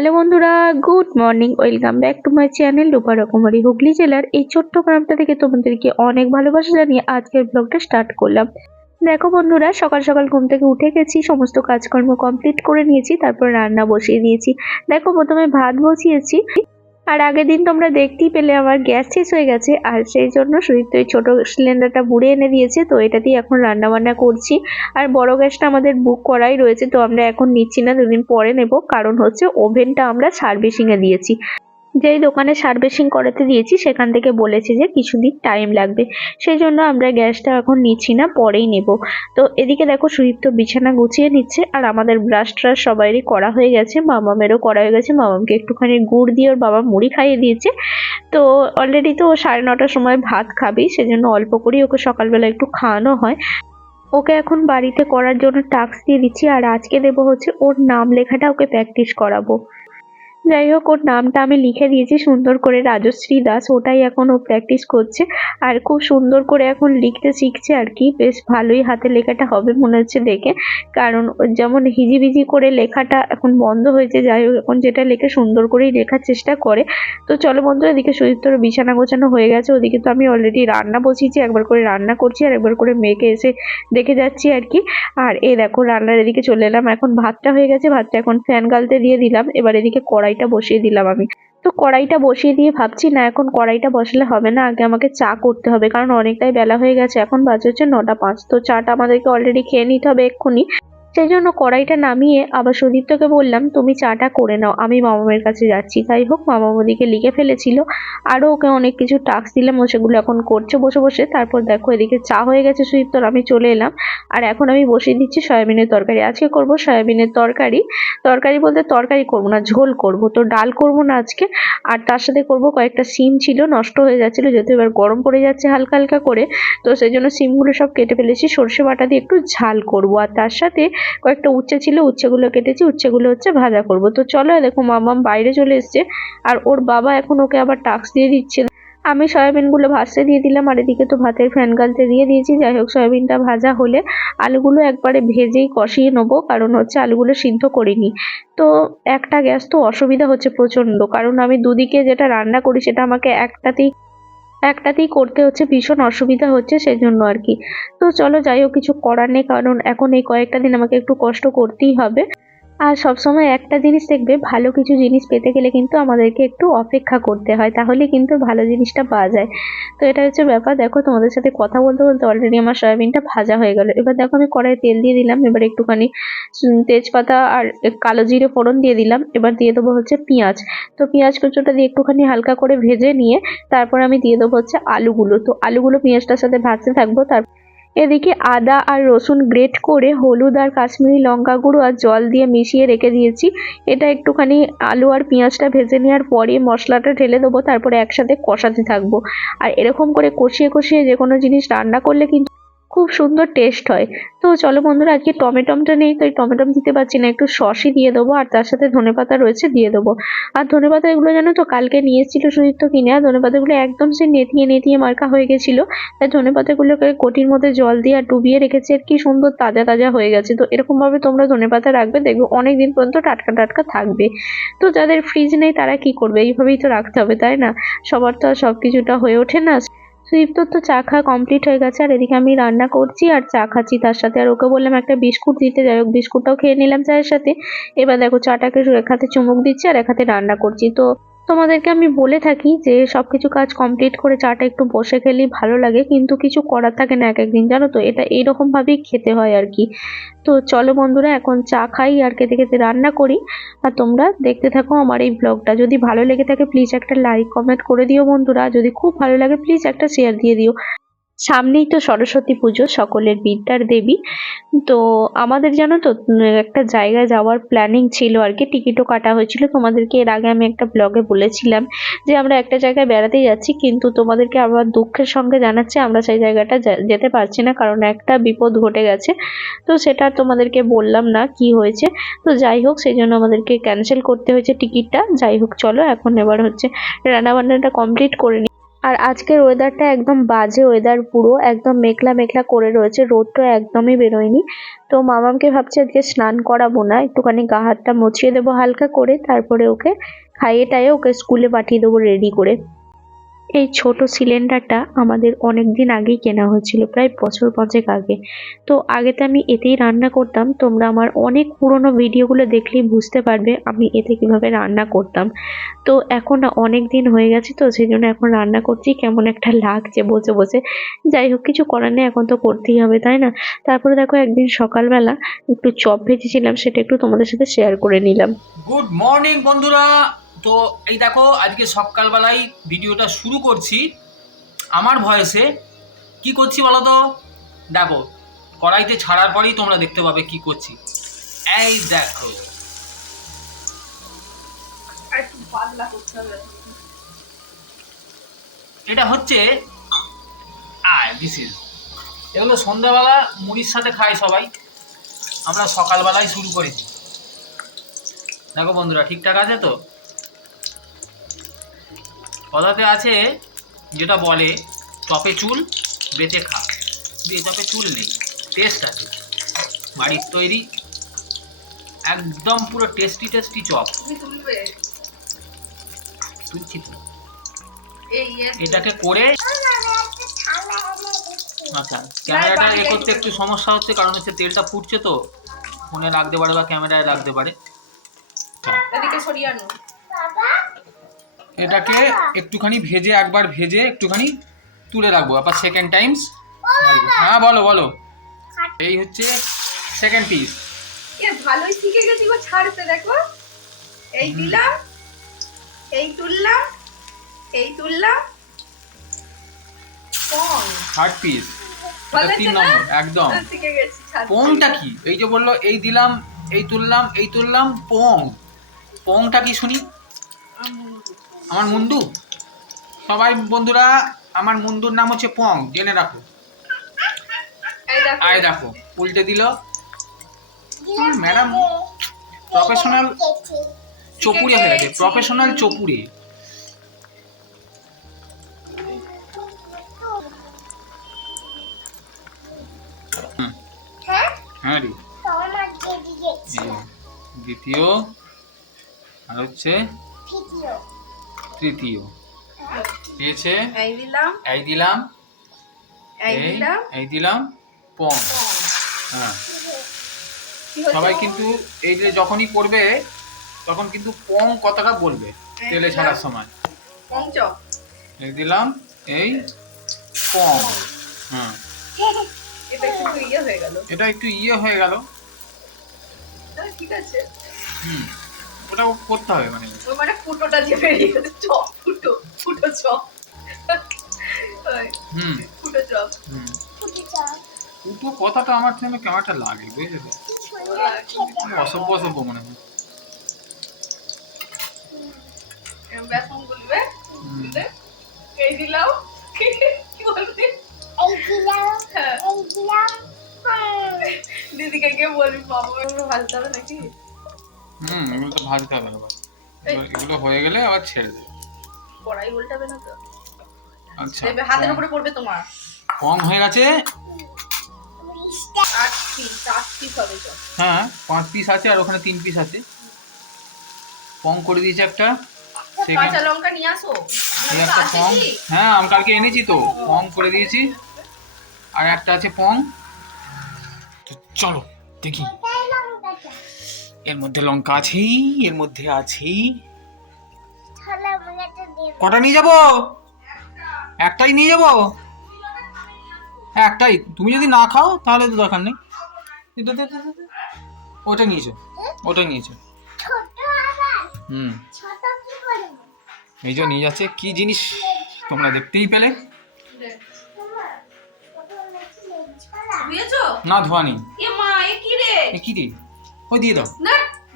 Hello বন্ধুরা, good morning. Welcome back to my channel Rupa Rokomari. Hooghly জেলার এই ছোট্ট গ্রামটা থেকে তোমাদেরকে অনেক ভালোবাসা জানিয়ে আজকের ব্লগটা স্টার্ট করলাম। দেখো বন্ধুরা, সকাল সকাল ঘুম থেকে উঠে গেছি, সমস্ত কাজকর্ম কমপ্লিট করে নিয়েছি, তারপর রান্না বসিয়ে দিয়েছি। দেখো প্রথমে ভাত বসিয়েছি, আর আগের দিন তোমরা দেখতেই পেলে আমার গ্যাস শেষ হয়ে গেছে, আর সেই জন্য সুদীপ্ত এই ছোট সিলিন্ডারটা বুড়ে এনে দিয়েছে, তো এটা দিয়ে এখন রান্না বান্না করছি। আর বড় গ্যাসটা আমাদের বুক করাই রয়েছে, তো আমরা এখন নিচ্ছি না, দুদিন পরে নেব। কারণ হচ্ছে ওভেনটা আমরা সার্ভিসিং এ দিয়েছি। যেই দোকানে সার্ভিসিং করাতে দিয়েছি সেখান থেকে বলেছে যে কিছুদিন টাইম লাগবে, সেই জন্য আমরা গ্যাসটা এখন নিচ্ছি না, পরেই নেব। তো এদিকে দেখো সুদীপ্ত বিছানা গুছিয়ে নিচ্ছে, আর আমাদের ব্রাশ ট্রাশ সবারই করা হয়ে গেছে, মামামেরও করা হয়ে গেছে। মামামকে একটুখানি গুড় দিয়ে ওর বাবা মুড়ি খাইয়ে দিয়েছে। তো অলরেডি তো ও 9:30টার সময় ভাত খাবি, সেজন্য অল্প করেই ওকে সকালবেলা একটু খাওয়ানো হয়। ওকে এখন বাড়িতে করার জন্য টাস্ক দিয়ে দিচ্ছি, আর আজকে দেবো হচ্ছে ওর নাম লেখাটা, ওকে প্র্যাকটিস করাবো। যাই হোক, ওর নামটা আমি লিখে দিয়েছি সুন্দর করে, রাজশ্রী দাস। ওটাই এখন ও প্র্যাকটিস করছে, আর খুব সুন্দর করে এখন লিখতে শিখছে আর কি। বেশ ভালোই হাতে লেখাটা হবে মনে হচ্ছে দেখে, কারণ যেমন হিজিবিজি করে লেখাটা এখন বন্ধ হয়েছে। যাই হোক, এখন যেটা লেখে সুন্দর করেই লেখার চেষ্টা করে। তো চলো বন্ধুরা, এদিকে সুদীপ্তর বিছানা গোছানো হয়ে গেছে, ওদিকে তো আমি অলরেডি রান্না বসিয়েছি, একবার করে রান্না করছি আর একবার করে মেয়েকে এসে দেখে যাচ্ছি আর কি। আর এই দেখো রান্নার এদিকে চলে এলাম, এখন ভাতটা হয়ে গেছে, ভাতটা এখন ফ্যান গালতে দিয়ে দিলাম। এবার এদিকে কড়াইটা বসিয়ে দিলাম আমি। তো কড়াইটা বসিয়ে দিয়ে ভাবছি না, এখন কড়াইটা বসালে হবে না, আগে আমাকে চা করতে হবে, কারণ অনেকটাই বেলা হয়ে গেছে, এখন বাজে হচ্ছে 9:05। তো চাটা আমাদেরকে অলরেডি খেয়ে নিতে হবে এক্ষুনি। সেই জন্য কড়াইটা নামিয়ে আবার সুদীপ্তকে বললাম তুমি চাটা করে নাও, আমি মামামের কাছে যাচ্ছি। যাই হোক, মামাম ওদিকে লিখে ফেলেছিল, আরও ওকে অনেক কিছু টাস্ক দিলাম, ও সেগুলো এখন করছে বসে বসে। তারপর দেখো এদিকে চা হয়ে গেছে সুদীপ্তর, আমি চলে এলাম। আর এখন আমি বসিয়ে দিচ্ছি সয়াবিনের তরকারি। আজকে করব সয়াবিনের তরকারি। তরকারি বলতে তরকারি করব না, ঝোল করব। তো ডাল করব না আজকে, আর তার সাথে করব কয়েকটা সিম ছিল, নষ্ট হয়ে যাচ্ছিল, যেহেতু এবার গরম পড়ে যাচ্ছে হালকা হালকা করে। তো সেই জন্য সিমগুলো সব কেটে ফেলেছি, সর্ষে বাটা দিয়ে একটু ঝাল করব। আর তার সাথে কয়েকটা উচ্ছে ছিল, উচ্ছেগুলো কেটেছি, উচ্ছেগুলো হচ্ছে ভাজা করব। তো চলো, দেখো মামাম বাইরে চলে এসছে, আর ওর বাবা এখন ওকে আবার টাস্ক দিয়ে দিচ্ছে। আমি সয়াবিনগুলো ভাজতে দিয়ে দিলাম, আর এদিকে তো ভাতের ফ্যান গালতে দিয়ে দিয়েছি। যাই হোক, সয়াবিনটা ভাজা হলে আলুগুলো একবারে ভেজেই কষিয়ে নেবো, কারণ হচ্ছে আলুগুলো সিদ্ধ করিনি। তো একটা গ্যাস তো অসুবিধা হচ্ছে প্রচন্ড, কারণ আমি দুদিকে যেটা রান্না করি সেটা আমাকে একটাতেই করতে হচ্ছে, ভীষণ অসুবিধা হচ্ছে সেই জন্য আর কি। তো চলো, যাই হোক, কিছু করার নেই, কারণ এখন এই কয়েকটা দিন আমাকে একটু কষ্ট করতেই হবে। আর সবসময় একটা জিনিস দেখবে, ভালো কিছু জিনিস পেতে গেলে কিন্তু আমাদেরকে একটু অপেক্ষা করতে হয়, তাহলে কিন্তু ভালো জিনিসটা পাওয়া যায়। তো এটা হচ্ছে ব্যাপার। দেখো তোমাদের সাথে কথা বলতে বলতে অলরেডি আমার সয়াবিনটা ভাজা হয়ে গেল। এবার দেখো আমি কড়াইয়ে তেল দিয়ে দিলাম, এবার একটুখানি তেজপাতা আর কালো জিরে ফোড়ন দিয়ে দিলাম। এবার দিয়ে দেবো হচ্ছে পেঁয়াজ। তো পেঁয়াজ কুচোটা দিয়ে একটুখানি হালকা করে ভেজে নিয়ে তারপর আমি দিয়ে দেবো হচ্ছে আলুগুলো। তো আলুগুলো পেঁয়াজটার সাথে ভাজতে থাকবো। এদিকে আদা আর রসুন গ্রেট করে হলুদ আর কাশ্মীরি লঙ্কা গুঁড়ো আর জল দিয়ে মিশিয়ে রেখে দিয়েছি। এটা একটুখানি আলু আর পেঁয়াজটা ভেজে নেওয়ার পরে মশলাটা ঢেলে দেবো, তারপরে একসাথে কষাতে থাকবো। আর এরকম করে কষিয়ে কষিয়ে যে কোনো জিনিস রান্না করলে কিন্তু খুব সুন্দর টেস্ট হয়। তো চলো বন্ধুরা, আজকে টমেটোমটা নেই, তাই টমেটো দিতে পারছি না, একটু সসই দিয়ে দেবো, আর তার সাথে ধনেপাতা রয়েছে দিয়ে দেবো। আর ধনেপাতা এগুলো জানো তো কালকে নিয়ে এসেছিল সুদীপ্ত কিনে, আর ধনেপাতাগুলো একদম সে নেতিয়ে নেতিয়ে মার্কা হয়ে গেছিলো। তাই ধনেপাতাগুলোকে কোটির মধ্যে জল দিয়ে আর ডুবিয়ে রেখেছি, আর কি সুন্দর তাজা তাজা হয়ে গেছে। তো এরকম ভাবে তোমরা ধনেপাতা রাখবে, দেখবে অনেক দিন পর্যন্ত টাটকা টাটকা থাকবে। তো যাদের ফ্রিজ নেই তারা কি করবে, এইভাবেই তো রাখতে হবে, তাই না? সবার তো আর সবকিছুটা হয়ে ওঠে না। সুদীপ্তর তো চা খাওয়া কমপ্লিট হয়ে গেছে, আর এদিকে আমি রান্না করছি আর চা খাচ্ছি তার সাথে। আর ওকে বললাম একটা বিস্কুট দিতে, যাই হোক বিস্কুটটাও খেয়ে নিলাম চায়ের সাথে। এবার দেখো চাটাকে এক হাতে চুমুক দিচ্ছি আর এক হাতে রান্না করছি। তো তোমাদেরকে আমি বলে থাকি যে সবকিছু কাজ কমপ্লিট করে চাটা একটু বসে খেলেই ভালো লাগে, কিন্তু কিছু করার থাকে না এক একদিন, জানো তো, এটা এইরকম ভাবেই খেতে হয় আর কি। তো চলো বন্ধুরা, এখন চা খাই আর খেতে খেতে রান্না করি, আর তোমরা দেখতে থাকো আমার এই ব্লগটা। যদি ভালো লেগে থাকে প্লিজ একটা লাইক কমেন্ট করে দিও বন্ধুরা, যদি খুব ভালো লাগে প্লিজ একটা শেয়ার দিয়ে দিও। সামনেই তো সরস্বতী পুজো, সকলের বিদ্যার দেবী। তো আমাদের জানো তো একটা জায়গায় যাওয়ার প্ল্যানিং ছিল আর কি, টিকিটও কাটা হয়েছিল। তোমাদেরকে এর আগে আমি একটা ব্লগে বলেছিলাম যে আমরা একটা জায়গায় বেড়াতে যাচ্ছি, কিন্তু তোমাদেরকে আবার দুঃখের সঙ্গে জানাচ্ছি আমরা সেই জায়গাটা যেতে পারছি না, কারণ একটা বিপদ ঘটে গেছে। তো সেটা তোমাদেরকে বললাম না কি হয়েছে। তো যাই হোক, সেই জন্য আমাদেরকে ক্যান্সেল করতে হয়েছে টিকিটটা। যাই হোক, চলো এখন এবার হচ্ছে রান্না বান্নাটা কমপ্লিট করে নিই। আর আজকের ওয়েদারটা একদম বাজে ওয়েদার, পুরো একদম মেঘলা মেঘলা করে রয়েছে, রোদটা একদমই বেরোয়নি। তো মামামকে ভাবছি আজকে স্নান করাবো না, একটুখানি গা হাতটা মুছিয়ে দেবো হালকা করে, তারপরে ওকে খাইয়ে টাইয়ে ওকে স্কুলে পাঠিয়ে দেবো রেডি করে। এই ছোট সিলিন্ডারটা আমাদের অনেক দিন আগেই কেনা হয়েছিল, প্রায় বছর 5 আগে। তো আগেতে আমি এতেই রান্না করতাম, তোমরা আমার অনেক পুরনো ভিডিওগুলো দেখলেই বুঝতে পারবে আমি এতে কিভাবে রান্না করতাম। তো এখন না অনেক দিন হয়ে গেছে, তো সেই জন্য এখন রান্না করছি, কেমন একটা লাগছে বসে বসে। যাই হোক, কিছু করার নেই, এখন তো করতেই হবে, তাই না? তারপরে দেখো একদিন সকালবেলা একটু চপ ভেজেছিলাম, সেটা একটু তোমাদের সাথে শেয়ার করে নিলাম। গুড মর্নিং বন্ধুরা। তো এই দেখো আজকে সকালবেলায় ভিডিওটা শুরু করছি আমার ভয়েসে। কি করছি বলো তো? দেখো কড়াইতে ছাড়ার পরেই তোমরা দেখতে পাবে কি করছি। এই দেখো, এটা হচ্ছে এগুলো সন্ধ্যাবেলা মুড়ির সাথে খাই সবাই, আমরা সকালবেলায় শুরু করেছি। দেখো বন্ধুরা, ঠিকঠাক আছে তো? কথাতে আছে যেটা বলে চপে চুল বেঁচে খা, দিয়ে চপে চুল নেই, টেস্ট আছে। বাড়ির তৈরি একদম পুরো টেস্টি টেস্টি চপ। তুলছি তো, এটাকে করে। আচ্ছা, ক্যামেরাটা এ করতে একটু সমস্যা হচ্ছে, কারণ হচ্ছে তেলটা ফুটছে তো, ফোনে লাগতে পারে বা ক্যামেরায় লাগতে পারে। এটাকে একটুখানি ভেজে, একবার ভেজে একটুখানি তুলে রাখবো, আবার সেকেন্ড টাইমস। হ্যাঁ বলো বলো। এই হচ্ছে সেকেন্ড পিস। ভালোই শিখে গেছি গো ছাড়তে। দেখো এই দিলাম, এই তুললাম, এই তুললাম, পং থার্ড পিস, এটা 3 নম্বর একদম। শিখে গেছি ছাড়তে। পংটা কি? এই যে বললো এই দিলাম, এই তুললাম, এই তুললাম, পং। পংটা কি শুনি? আমার মুন্ডু। সবাই বন্ধুরা, আমার মুন্ডুর নাম হচ্ছে পং, জেনে রাখো। আয় দেখো উল্টে দিল ম্যাডাম। প্রফেশনাল চপুরে হয়ে গেছে, প্রফেশনাল চপুরে। হ্যাঁ রে, দ্বিতীয় আর হচ্ছে তৃতীয় পেয়েছে। এই দিলাম, এই দিলাম, এই দিলাম, এই দিলাম, পং। হ্যাঁ, সবাই কিন্তু এই যে যখনই করবে তখন কিন্তু পং কথাটা বলবে তেলে ছাড়ার সময়। পং চপ এই দিলাম, এই পং। হ্যাঁ, এটা একটু ইয়ে হয়ে গেল, এটা একটু ইয়ে হয়ে গেল। ঠিক আছে। ওটা করতে হবে, মানে ওই মানে ফুটোটা যে বেরিয়ে গেছে, চপ ফুটো, ফুটো চপ। ফুটো চপ, ফুটো কথাটা আমার জন্য কেমনটা লাগে বুঝলে, অসভ্য অসভ্য মনে হয়। বেসন গুলবে, এই দিলাম, কি বলবি? দিদিকে গিয়ে বলবি বাবা এগুলো ভাজতে হবে নাকি? এগুলো তো ভাজতে হবে আবার, এগুলো হয়ে গেলে আবার ছেড়ে দেবে। কড়াই উল্টাবে না তো? আচ্ছা, দেখবে হাতের উপরে পড়বে তোমার। কম হয়ে গেছে। 8 পিস হবে চপ। হ্যাঁ, 5 পিস আছে আর ওখানে 3 পিস আছে। পং করে দিয়েছে একটা। কাঁচা লঙ্কা নিয়ে আসো। এই একটা পং, হ্যাঁ আমি কালকে এনেছি তো, পং করে দিয়েছি। আর একটা আছে পং। চলো দেখি, এর মধ্যে লঙ্কা আছেই, এর মধ্যে আছেই। কটা নিয়ে যাবো? একটাই নিয়ে যাবো, একটাই। তুমি যদি না খাও তাহলে তো দরকার নেই। ওটা নিয়েছো, ওটা নিয়েছো। এই যে নিয়ে যাচ্ছে কি জিনিস তোমরা দেখতেই পেলে। না ধোয়া নেই। কি রে? ওই দিয়ে দাও।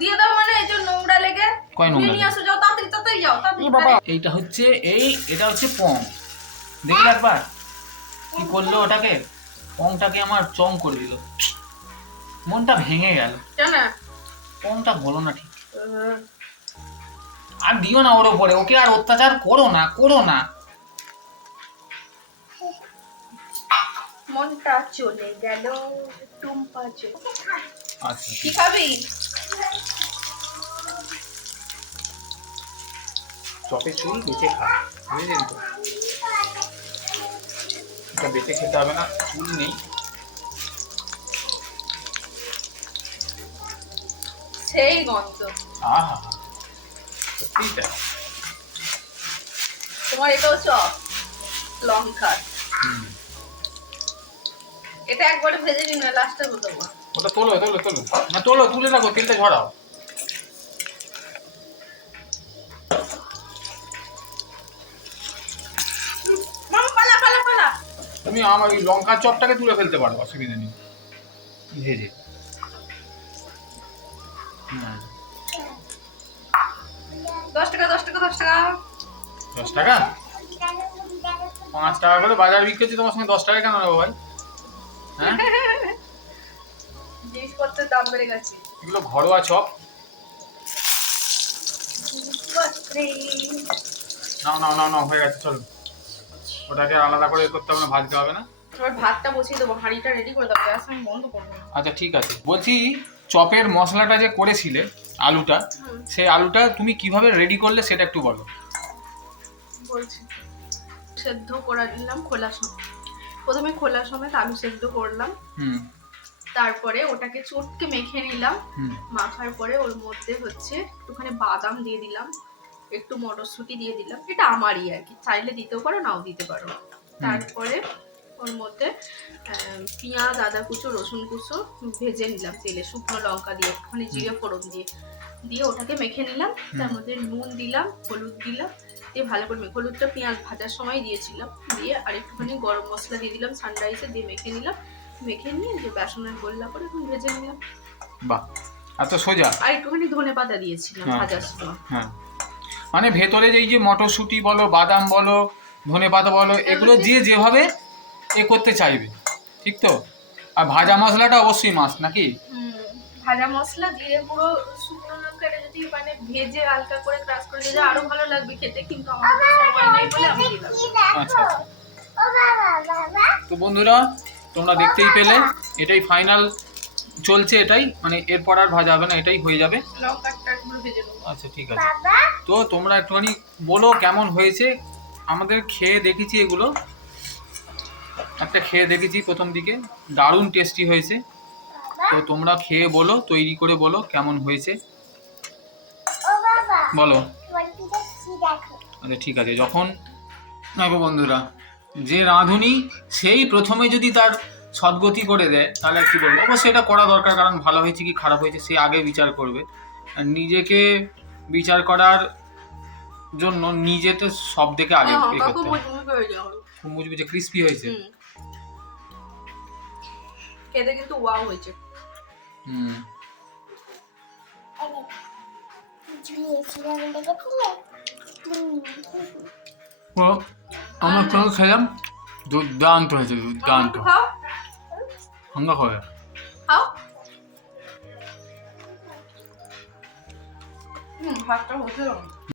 দিয়ে দাও মানে এই যে নোংরা লেগে। কয় নোংরা? নিয়ে আসো, যাও তাড়াতাড়ি যাও তাড়াতাড়ি। বাবা, এইটা হচ্ছে এটা হচ্ছে পং। দেখলে একবার কি করলো ওটাকে, পংটাকে আমার চং করে দিল, মনটা ভেঙে গেল। কেন? পংটা বলো না ঠিক। আর দিও না ওর ওপরে, ওকে আর অত্যাচার করো না, করো না। মনটা চলে গেল টুম্পা চলে। আচ্ছা কি খাবি? চপে চুল বেঁচে খা, বুঝলেন তো? এটা বেঁচে খেতে হবে না, চুল নেই। সেই গন্ধ। আহা, সত্যি তাই। তোমার এটাও চপ লঙ্কা। এটা একবারে ভেজে নিন, লাস্টে দেবো। ওটা তোলো তোলো তোলো, না তোলো, তুলে রাখো, তেলটা ঝরাও। মামা পালা পালা পালা। তুমি আমার এই লঙ্কার চপটাকে তুলে ফেলতে পারো, অসুবিধা নেই, ভেজে। 10 টাকা 10 টাকা 10 টাকা। 10 টাকা? 5 টাকা করে বাজার বিক্রি হচ্ছে, তোমার সঙ্গে 10 টাকা কেন নেবো ভাই? হ্যাঁ, জিনিসপত্রের দাম বেড়ে গেছে। এগুলো ঘরোয়া চপ। নাও নাও নাও নাও, হয়ে গেছে, চলো। ওটাকে আলাদা করে করতে হবে না, ভাজতে হবে না। এবার ভাতটা বসিয়ে দেবো, হাঁড়িটা রেডি করে দেবো, গ্যাস আমি বন্ধ করবো। আচ্ছা ঠিক আছে, বলছি চপের মশলাটা যে করেছিলে, আলুটা, সেই আলুটা তুমি কিভাবে রেডি করলে সেটা একটু বলো। বলছি, সেদ্ধ করে নিলাম খোলা সময়। প্রথমে খোলা সমেত আলু সেদ্ধ করলাম, তারপরে ওটাকে চটকে মেখে নিলাম। মাখার পরে ওর মধ্যে হচ্ছে একটুখানি বাদাম দিয়ে দিলাম, একটু মটরশুঁটি দিয়ে দিলাম, এটা আমারই আর কি, চাইলে দিতেও পারো নাও দিতে পারো। তারপরে ওর মধ্যে পেঁয়াজ, আদা কুচো, রসুন কুচো ভেজে নিলাম তেলে, শুকনো লঙ্কা দিয়ে একটুখানি জিরে ফোড়ন দিয়ে দিয়ে ওটাকে মেখে নিলাম। তার মধ্যে নুন দিলাম, হলুদ দিলাম, দিয়ে ভালো করে মেখে, হলুদটা পেঁয়াজ ভাজার সময় দিয়েছিলাম, দিয়ে আর একটুখানি গরম মশলা দিয়ে দিলাম সানরাইসে, দিয়ে মেখে নিলাম। মেখে নিয়ে যে বেসনের গোল্লা করে এখন ভেজে নিলাম। বাহ, এত সোজা। আর একটুখানি ধনেপাতা দিয়েছিলাম ভাজার সময়। হ্যাঁ, মানে ভেতরে এই যে মটরশুঁটি বলো, বাদাম বলো, ধনেপাতা বলো, এগুলো দিয়ে যেভাবে এ করতে চাইবে, ঠিক তো? আর ভাজা মশলাটা অবশ্যই মাস্ট নাকি? ভাজা মশলা দিয়ে পুরো শুকনো লঙ্কাটা যদি মানে ভেজে হালকা করে ক্রাশ করে দিলে আরো ভালো লাগবে খেতে, কিন্তু আমার সময় নেই বলে আমি দিলাম। আচ্ছা, তো বন্ধুরা তোমরা দেখতেই পেলে, এটাই ফাইনাল চলছে, এটাই মানে এরপর আর ভাজা হবে না, এটাই হয়ে যাবে। লঙ্কাটা পুরো ভেজে নেব। আচ্ছা ঠিক আছে, তো তোমরা একটুখানি বলো কেমন হয়েছে। আমাদের খেয়ে দেখেছি, এগুলো একটা খেয়ে দেখেছি প্রথম দিকে, দারুণ টেস্টি হয়েছে। তো তোমরা খেয়ে বলো, তৈরি করে বলো কেমন হয়েছে, বলো। আচ্ছা ঠিক আছে, যখন দেখো বন্ধুরা, যে রাঁধুনি সেই প্রথমে যদি তার সদ্গতি করে দেয়, তাহলে আর কি বলবো, অবশ্যই এটা করা দরকার, কারণ ভালো হয়েছে কি খারাপ হয়েছে সে আগে বিচার করবে। আর নিজেকে বিচার করার জন্য নিজে তো সব দেখে আগে করতে হবে। খুব মুচমুচে ক্রিস্পি হয়েছে। খেতে কিন্তু ওয়াও হয়েছে। আমরা তো খেলাম, দুর্দান্ত হয়েছে, দুর্দান্ত। আমরা খাওয়া খাও। ভাতটা হতে